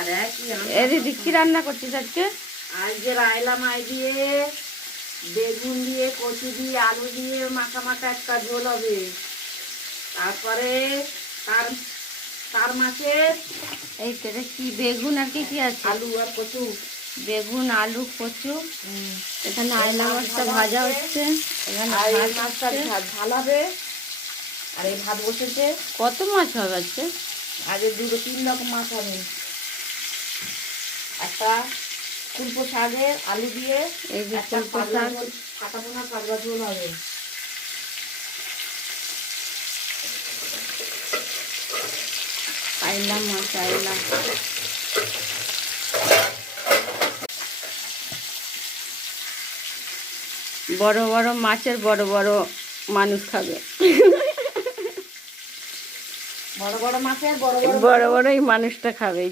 আর এ দিদি কি রান্না করছিস আজকে? আজকে রায়লা মাছ দিয়ে, বেগুন দিয়ে, কচু দিয়ে, আলু দিয়ে মাখা মাখা একটা ঝোল হবে। তারপরে তার তার মাছের এই তো কি বেগুন আর কি কি আছে? আলু আর কচু। বেগুন, আলু, কচু। এখানে আয়লা মাছটা ভাজা হচ্ছে, এখানে আর এই ভাত মাছটা হচ্ছে। ঝাল হবে। আর এই ভাত বসেছে। কত মাছ হবে আজকে? আগে 2-3 রকম মাছ হবে। একটা কুলপো শাকের আলু দিয়ে, এই যে একটা কুলপো পাতলা শাক। ঝোল, কাটা পোনা পাতলা ঝোল হবে। আয়লা মাছ, আয়লা। বড় বড় মাছের বড় বড় মানুষ খাবে। বড় বড় মাছের বড় বড় বড় এই মানুষটা খাবে।